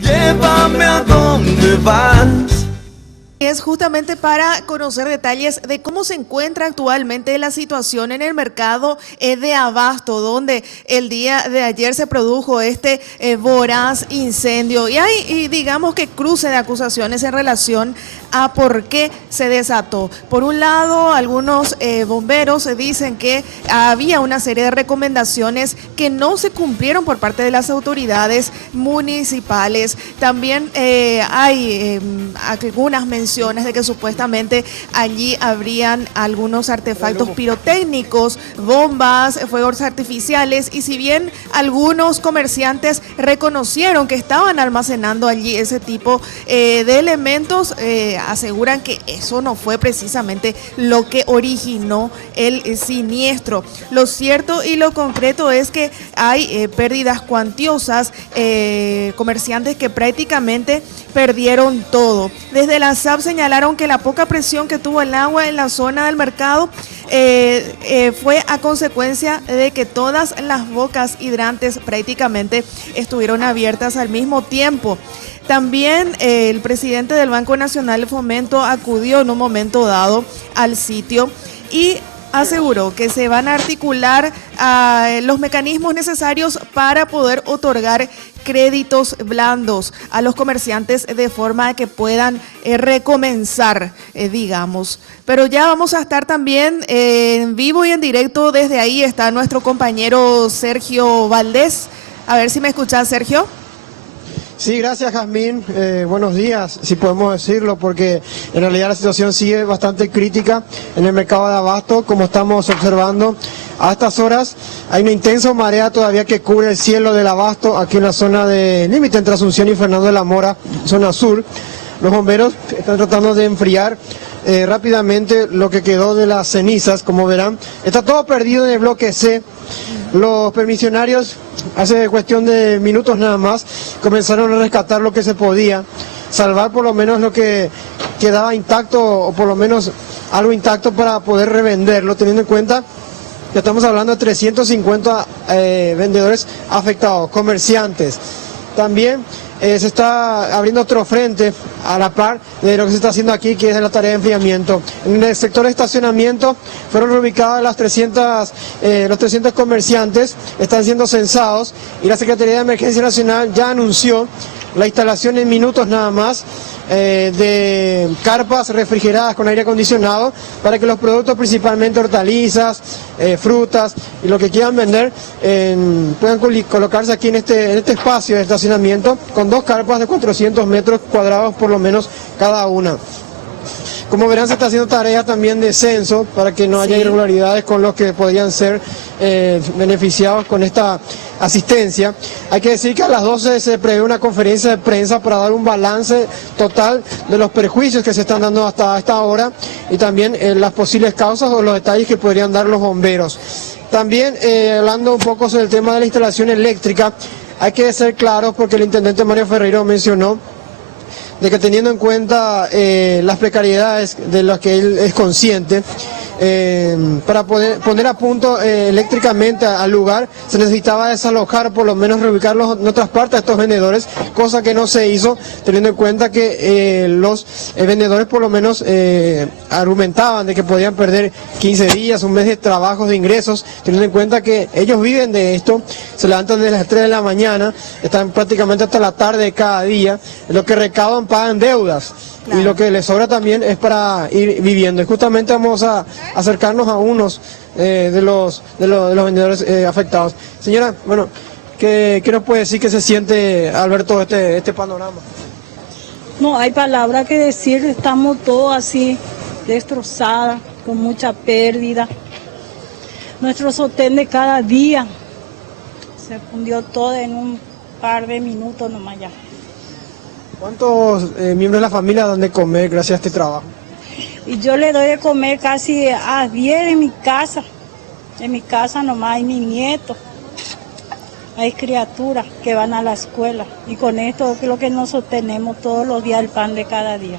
Llévame a donde vas. Es justamente para conocer detalles de cómo se encuentra actualmente la situación en el mercado de abasto, donde el día de ayer se produjo este voraz incendio. Y hay, digamos que cruce de acusaciones en relación a por qué se desató. Por un lado, algunos bomberos dicen que había una serie de recomendaciones que no se cumplieron por parte de las autoridades municipales. También hay algunas menciones de que supuestamente allí habrían algunos artefactos pirotécnicos, bombas, fuegos artificiales, y si bien algunos comerciantes reconocieron que estaban almacenando allí ese tipo de elementos, aseguran que eso no fue precisamente lo que originó el siniestro. Lo cierto y lo concreto es que hay pérdidas cuantiosas, comerciantes que prácticamente perdieron todo. Desde la SAP señalaron que la poca presión que tuvo el agua en la zona del mercado fue a consecuencia de que todas las bocas hidrantes prácticamente estuvieron abiertas al mismo tiempo. También el presidente del Banco Nacional de Fomento acudió en un momento dado al sitio y aseguró que se van a articular los mecanismos necesarios para poder otorgar créditos blandos a los comerciantes de forma que puedan recomenzar, digamos. Pero ya vamos a estar también en vivo y en directo. Desde ahí está nuestro compañero Sergio Valdés. A ver si me escuchás, Sergio. Sí, gracias, Jazmín. Buenos días, si podemos decirlo, porque en realidad la situación sigue bastante crítica en el mercado de abasto, como estamos observando. A estas horas hay una intensa marea todavía que cubre el cielo del abasto aquí en la zona de límite entre Asunción y Fernando de la Mora, zona sur. Los bomberos están tratando de enfriar rápidamente lo que quedó de las cenizas, como verán. Está todo perdido en el bloque C. Los permisionarios, hace cuestión de minutos nada más, comenzaron a rescatar lo que se podía, salvar por lo menos lo que quedaba intacto, o por lo menos algo intacto para poder revenderlo, teniendo en cuenta que estamos hablando de 350 vendedores afectados, comerciantes. También se está abriendo otro frente a la par de lo que se está haciendo aquí, que es la tarea de enfriamiento. En el sector de estacionamiento fueron reubicadas los 300 comerciantes, están siendo censados, y la Secretaría de Emergencia Nacional ya anunció la instalación en minutos nada más de carpas refrigeradas con aire acondicionado para que los productos, principalmente hortalizas, frutas y lo que quieran vender, puedan colocarse aquí en este espacio de estacionamiento con dos carpas de 400 metros cuadrados por lo menos cada una. Como verán, se está haciendo tarea también de censo para que no haya irregularidades con los que podrían ser beneficiados con esta asistencia. Hay que decir que a las 12 se prevé una conferencia de prensa para dar un balance total de los perjuicios que se están dando hasta esta hora y también las posibles causas o los detalles que podrían dar los bomberos. También hablando un poco sobre el tema de la instalación eléctrica, hay que ser claros porque el intendente Mario Ferreiro mencionó de que teniendo en cuenta las precariedades de las que él es consciente, para poder poner a punto eléctricamente al lugar se necesitaba desalojar, por lo menos reubicarlos en otras partes de estos vendedores, cosa que no se hizo, teniendo en cuenta que los vendedores por lo menos argumentaban de que podían perder 15 días, un mes de trabajos, de ingresos, teniendo en cuenta que ellos viven de esto, se levantan desde las 3 de la mañana, están prácticamente hasta la tarde de cada día, lo que recaudan pagan deudas. Claro. Y lo que les sobra también es para ir viviendo. Y justamente vamos a acercarnos a unos de los vendedores afectados. Señora, bueno, ¿qué nos puede decir que se siente al ver todo este panorama? No hay palabra que decir, estamos todos así destrozadas, con mucha pérdida. Nuestro sostén de cada día se fundió todo en un par de minutos nomás ya. ¿Cuántos miembros de la familia dan de comer gracias a este trabajo? Y yo le doy de comer casi a 10 en mi casa. En mi casa nomás hay mis nietos. Hay criaturas que van a la escuela. Y con esto es lo que nos sostenemos todos los días, el pan de cada día.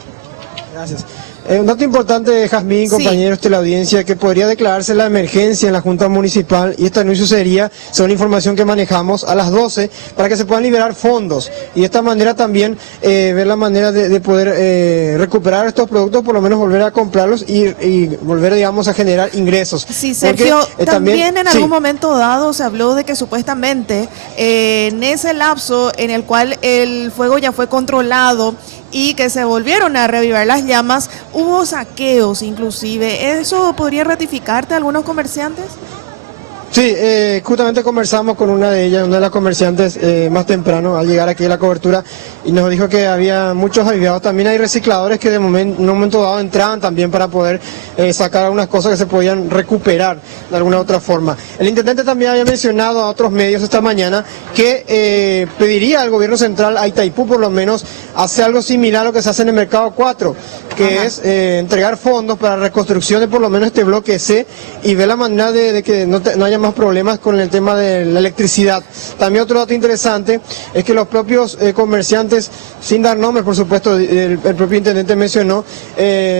Gracias. Un dato importante, Jazmín, Sí. compañeros de la audiencia, que podría declararse la emergencia en la Junta Municipal y este anuncio sería, según la información que manejamos, a las 12 para que se puedan liberar fondos y de esta manera también ver la manera de poder recuperar estos productos, por lo menos volver a comprarlos y volver, digamos, a generar ingresos. Sí, Sergio, Porque, también en sí. algún momento dado se habló de que supuestamente en ese lapso en el cual el fuego ya fue controlado y que se volvieron a reavivar las llamas, hubo saqueos inclusive. ¿Eso podría ratificarte a algunos comerciantes? Sí, justamente conversamos con una de ellas, una de las comerciantes más temprano al llegar aquí a la cobertura y nos dijo que había muchos avivados. También hay recicladores que en un momento dado entraban también para poder sacar algunas cosas que se podían recuperar de alguna otra forma. El intendente también había mencionado a otros medios esta mañana que pediría al gobierno central, a Itaipú por lo menos, hacer algo similar a lo que se hace en el Mercado 4, que es entregar fondos para la reconstrucción de por lo menos este bloque C y ver la manera de que no haya más problemas con el tema de la electricidad. También otro dato interesante es que los propios comerciantes, sin dar nombres por supuesto, el propio intendente mencionó,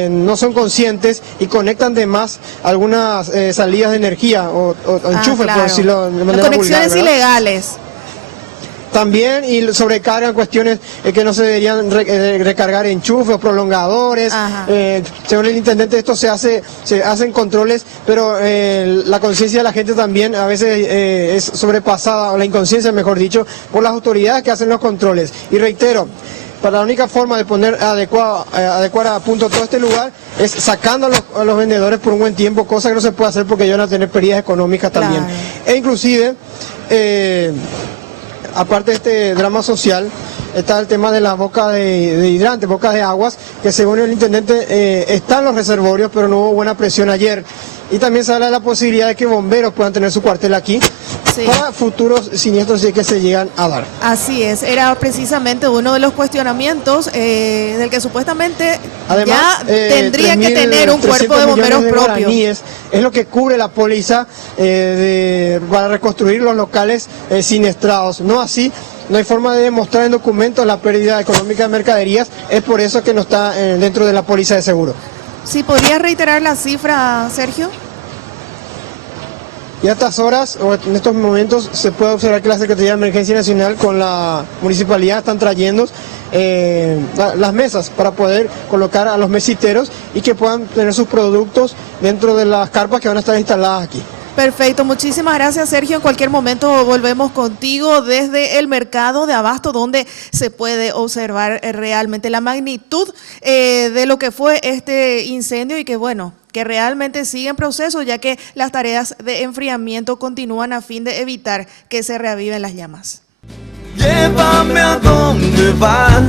no son conscientes y conectan de más algunas salidas de energía o enchufes, claro. por decirlo de manera Las conexiones vulgar, ¿verdad? ilegales. También y sobrecargan cuestiones que no se deberían recargar enchufes, prolongadores. Según el intendente esto se hacen controles, pero la conciencia de la gente también a veces es sobrepasada, o la inconsciencia mejor dicho, por las autoridades que hacen los controles. Y reitero, para la única forma de poner adecuar a punto todo este lugar es sacando a los vendedores por un buen tiempo, cosa que no se puede hacer porque ellos van a tener pérdidas económicas también. Claro. E inclusive, aparte de este drama social, está el tema de las bocas de hidrantes, bocas de aguas, que según el intendente están los reservorios, pero no hubo buena presión ayer. Y también se habla de la posibilidad de que bomberos puedan tener su cuartel aquí para futuros siniestros si es que se llegan a dar. Así es, era precisamente uno de los cuestionamientos del que supuestamente Además, ya tendría que tener un cuerpo de bomberos propio. Es lo que cubre la póliza para reconstruir los locales siniestrados. No así, no hay forma de demostrar en documentos la pérdida económica de mercaderías, es por eso que no está dentro de la póliza de seguro. ¿Sí podrías reiterar la cifra, Sergio? Y a estas horas, o en estos momentos, se puede observar que la Secretaría de Emergencia Nacional con la municipalidad están trayendo las mesas para poder colocar a los mesiteros y que puedan tener sus productos dentro de las carpas que van a estar instaladas aquí. Perfecto, muchísimas gracias, Sergio. En cualquier momento volvemos contigo desde el mercado de abasto, donde se puede observar realmente la magnitud de lo que fue este incendio y que bueno, que realmente sigue en proceso, ya que las tareas de enfriamiento continúan a fin de evitar que se reaviven las llamas. Llévame a donde vas.